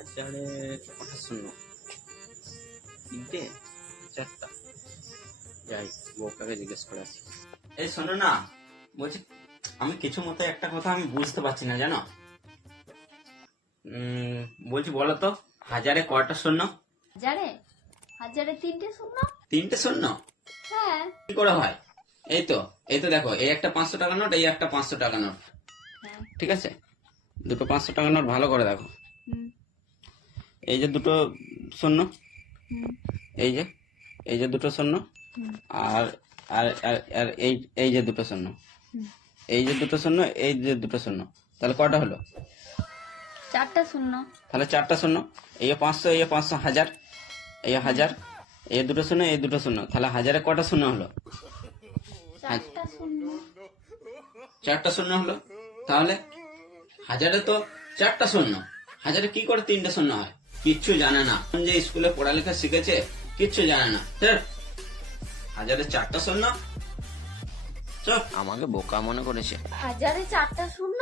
হাজারে কটা শূন্য তিনটে চারটা যাই বউটাকে জিজ্ঞেস করে আসি এই শোনো না বলছি আমি কিছু মতো একটা কথা আমি বুঝতে পারছি না জানো? বলছি বলো তো হাজারে কটা শূন্য? হাজারে? হাজারে তিনটে শূন্য? তিনটে শূন্য? হ্যাঁ। কি করে হয়? এই তো এই তো দেখো এই একটা পাঁচশো টাকা নোট এই একটা পাঁচশো টাকা নোট। হ্যাঁ। ঠিক আছে? দুটো পাঁচশো টাকা নোট ভালো করে দেখো। এই যে দুটো শূন্য এই যে এই যে দুটো শূন্য আর আর আর- এই এই যে দুটো শূন্য এই যে দুটো শূন্য এই যে দুটো শূন্য তাহলে কটা হলো চারটা শূন্য তাহলে চারটা শূন্য এই যে পাঁচশো এই যে পাঁচশো হাজার এই হাজার এই দুটো শূন্য এই দুটো শূন্য তাহলে হাজারে কটা শূন্য হলো চারটা শূন্য হলো তাহলে হাজারে তো চারটা শূন্য হাজারে কি করে তিনটা শূন্য হয় কিচ্ছু জানে না। যে স্কুলে পড়ালেখা শিখেছে কিচ্ছু জানে না। হাজারে চারটা শূন্য। চল। আমাকে বোকা মনে করেছে। হাজারে চারটা শূন্য?